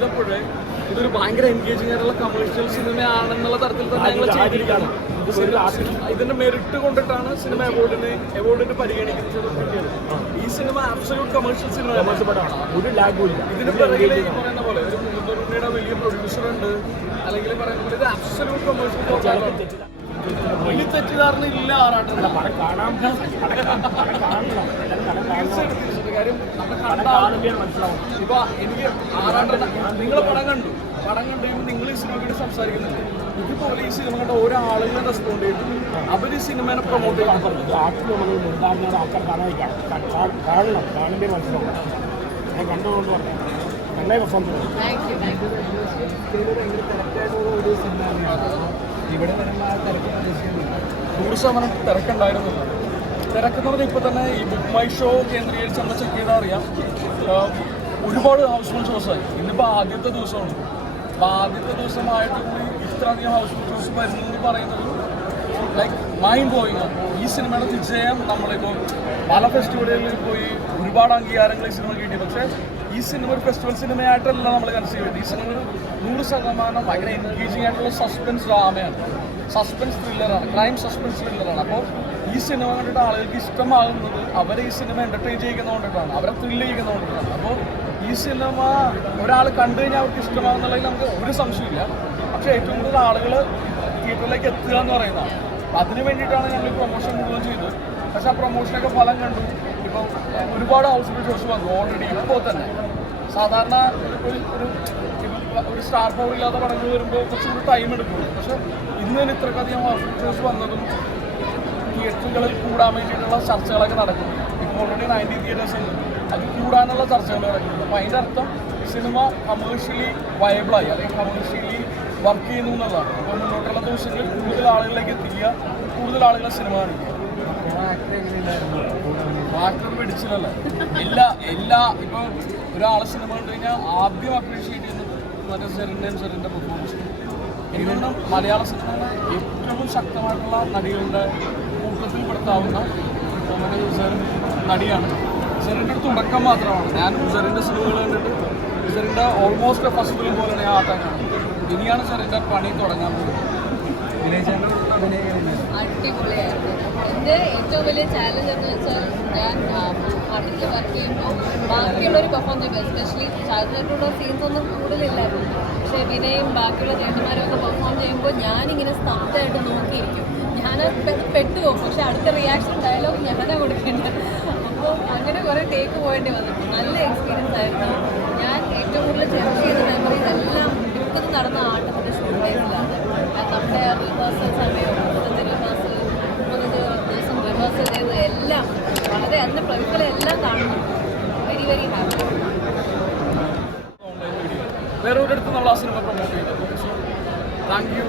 ചെയ്തപ്പോഴേ ഇതൊരു ഭയങ്കര എൻഗേജിംഗ് ആയിട്ടുള്ള കമേഴ്ഷ്യൽ സിനിമയാണെന്നുള്ള തരത്തിൽ തന്നെ ഞങ്ങൾ ചെയ്തിരിക്കുകയാണ്. ഇതിന്റെ മെറിറ്റ് കൊണ്ടിട്ടാണ് സിനിമ അവാർഡിന് പരിഗണിക്കുന്നത്. ഈ സിനിമ ആബ്സല്യൂട്ട് കമേഴ്ഷ്യൽ സിനിമയാണ്. ഇതിന് പിറകിൽ ഈ പറയുന്ന പോലെ ഒരു മുഖ്യമന്ത്രിയുടെ വലിയ പ്രൊഡ്യൂസർ ഉണ്ട്, അല്ലെങ്കിൽ പറയുന്ന പോലെ ഇത് ആബ്സല്യൂട്ട് കമേഴ്ഷ്യൽ വലിയ തെറ്റിദ്ധാരണ ഇല്ല. ആറാട്ടല്ല കാര്യം മനസ്സിലാവും. ഇപ്പൊ എനിക്ക് ആറാട്ടന നിങ്ങളെ പടം കണ്ടു നിങ്ങൾ ഈ സിനിമയോട് സംസാരിക്കുന്നുണ്ട്. ഇതുപോലെ ഈ സിനിമ കണ്ട ഓരോ ആളുകളെ റെസ്പോണ്ട് ചെയ്തു, അവർ ഈ സിനിമയെ പ്രൊമോട്ട് ചെയ്യാൻ പറഞ്ഞു. ആൾക്കാർ കാണണ്ടേ മനസ്സിലാവും. ഞാൻ കണ്ടുകൊണ്ട് പറഞ്ഞു നല്ല പ്രസംഗം. ഇവിടെ വരുന്ന ആ തിരക്ക് 100% തിരക്കുണ്ടായിരുന്നില്ല. തിരക്കെന്ന് പറഞ്ഞാൽ ഇപ്പോൾ തന്നെ ഈ ബുക്ക് മൈ ഷോ കേന്ദ്രീകരിച്ച് നമ്മൾ ചെക്ക് ചെയ്താൽ അറിയാം, ഒരുപാട് ഹൗസ്ഫുൾ ഷോസായി. ഇന്നിപ്പോൾ ആദ്യത്തെ ദിവസമാണ്. അപ്പോൾ ആദ്യത്തെ ദിവസമായിട്ട് കൂടി ഇത്രയധികം ഹൗസ്ഫുൾ ഷോസ് വരുന്നു എന്ന് പറയുന്നത് ലൈക്ക് മൈൻഡ് ബ്ലോയിങ് ആണ്. ഈ സിനിമയുടെ വിജയം നമ്മളിപ്പോൾ പല ഫെസ്റ്റിവലുകളിൽ പോയി ഒരുപാട് അംഗീകാരങ്ങൾ ഈ സിനിമ കിട്ടി. പക്ഷേ ഈ സിനിമ ഒരു ഫെസ്റ്റിവൽ സിനിമയായിട്ടല്ല നമ്മൾ കൺസീവ് ചെയ്തത്. ഈ സിനിമ 100% ഭയങ്കര എൻഗേജിംഗ് ആയിട്ടുള്ള സസ്പെൻസ് ഡ്രാമയാണ്, സസ്പെൻസ് ത്രില്ലറാണ്, ക്രൈം സസ്പെൻസ് ത്രില്ലറാണ്. അപ്പോൾ ഈ സിനിമ കണ്ടിട്ട് ആളുകൾക്ക് ഇഷ്ടമാകുന്നത് അവരെ ഈ സിനിമ എൻ്റർടൈൻ ചെയ്യിക്കുന്നതുകൊണ്ടിട്ടാണ്, അവരെ ത്രില്ല് ചെയ്യുന്നതുകൊണ്ടിട്ടാണ്. അപ്പോൾ ഈ സിനിമ ഒരാൾ കണ്ടു കഴിഞ്ഞാൽ അവർക്ക് ഇഷ്ടമാകുന്നുള്ളതിൽ നമുക്ക് ഒരു സംശയമില്ല. പക്ഷേ ഏറ്റവും കൂടുതൽ ആളുകൾ തിയേറ്ററിലേക്ക് എത്തുക എന്ന് പറയുന്നതാണ്. അതിന് വേണ്ടിയിട്ടാണ് ഞങ്ങൾ പ്രൊമോഷൻ മുഴുവൻ ചെയ്തത്. പക്ഷേ ആ പ്രൊമോഷനൊക്കെ ഫലം കണ്ടു. ഇപ്പം ഒരുപാട് ഹൗസ്ഫുൾ ഷോസ് വന്നു ഓൾറെഡി. ഇപ്പോൾ തന്നെ സാധാരണ ഒരു സ്റ്റാർ പവർ ഇല്ലാത്ത പടങ്ങൾ വരുമ്പോൾ കുറച്ചുകൂടി ടൈം എടുക്കും. പക്ഷേ ഇന്ന് തന്നെ ഇത്രക്കധികം ഹൗസ്ഫുൾ ഷോസ് വന്നതും തിയേറ്ററുകളിൽ കൂടാൻ വേണ്ടിയിട്ടുള്ള ചർച്ചകളൊക്കെ നടക്കുന്നു. ഇപ്പോൾ ഓൾറെഡി 90 തിയേറ്റേഴ്സ് ഉണ്ട്, അത് കൂടാനുള്ള ചർച്ചകൾ നടക്കുന്നുണ്ട്. അപ്പോൾ അതിൻ്റെ അർത്ഥം സിനിമ കമേഴ്ഷ്യലി വയബിളായി, അല്ലെങ്കിൽ കമേഴ്ഷ്യലി വർക്ക് ചെയ്യുന്നു എന്നുള്ളതാണ്. അപ്പോൾ മുന്നോട്ടുള്ള ദിവസങ്ങളിൽ കൂടുതൽ ആളുകളിലേക്ക് എത്തിക്കുക, കൂടുതൽ ആളുകളെ സിനിമ കാണിക്കുക. ആക്ടർ പിടിച്ചില്ലല്ലോ എല്ലാ ഇപ്പോൾ ഒരാളെ സിനിമ കണ്ടു കഴിഞ്ഞാൽ ആദ്യം അപ്രീഷിയേറ്റ് ചെയ്യുന്നത് മറ്റേ സെറിൻ്റെ പെർഫോമൻസ്. എനിക്ക് തോന്നുന്നു മലയാള സിനിമയിലെ ഏറ്റവും ശക്തമായിട്ടുള്ള നടികളുടെ കൂട്ടത്തിൽ പെടുത്താവുന്ന സെറിൻ നടിയാണ്. സെറിൻ്റെ ഒരു തുടക്കം മാത്രമാണ്. ഞാൻ സെറിൻ്റെ സിനിമകൾ കണ്ടിട്ട് സെറിൻ്റെ ഓൾമോസ്റ്റ് ഫസ്റ്റ് ഫിലിം പോലെയാണ് ഞാൻ ആട്ടാക്കാണ്. ഇനിയാണ് സെറിൻ്റെ പണി തുടങ്ങാൻ പോകുന്നത്. അടിപൊളിയായിരുന്നു. എൻ്റെ ഏറ്റവും വലിയ ചാലഞ്ച് എന്ന് വെച്ചാൽ ഞാൻ പാട്ടിൽ വർക്ക് ചെയ്യുമ്പോൾ ബാക്കിയുള്ളവർ പെർഫോം ചെയ്യുമ്പോൾ എസ്പെഷ്യലി ചാലഞ്ചായിട്ടുള്ള സീൻസ് ഒന്നും കൂടുതലില്ലായിരുന്നു. പക്ഷേ വിനയും ബാക്കിയുള്ള ചേട്ടന്മാരും ഒക്കെ പെർഫോം ചെയ്യുമ്പോൾ ഞാനിങ്ങനെ സ്തബ്ധമായിട്ട് നോക്കിയിരിക്കും. ഞാൻ പെട്ടുപോകും. പക്ഷെ അടുത്ത റിയാക്ഷൻ ഡയലോഗ് ഞാനാണ് കൊടുക്കേണ്ടത്. അപ്പോൾ അങ്ങനെ കുറേ ടേക്ക് പോകേണ്ടി വന്നു. നല്ല എക്സ്പീരിയൻസ് ആയിരുന്നു. ഞാൻ ഏറ്റവും കൂടുതൽ ചെക്ക് ചെയ്ത മെമ്മറീസ് എല്ലാം ഇപ്പം നടന്ന ആട്ടത്തിൻ്റെ ഷൂട്ട് ഡേയ്സിലാണ്. നമ്മുടെ റിഹേഴ്സൽ സമയം 35 ദിവസം റിഹേഴ്സൽ ചെയ്ത് എല്ലാം വളരെ അന്ന് പ്രമുഖരെല്ലാം കാണുന്നു. Very very happy. വേറെ ഒരിടത്ത് നമ്മൾ ആ സിനിമ പ്രൊമോട്ട് ചെയ്തത്. Thank you.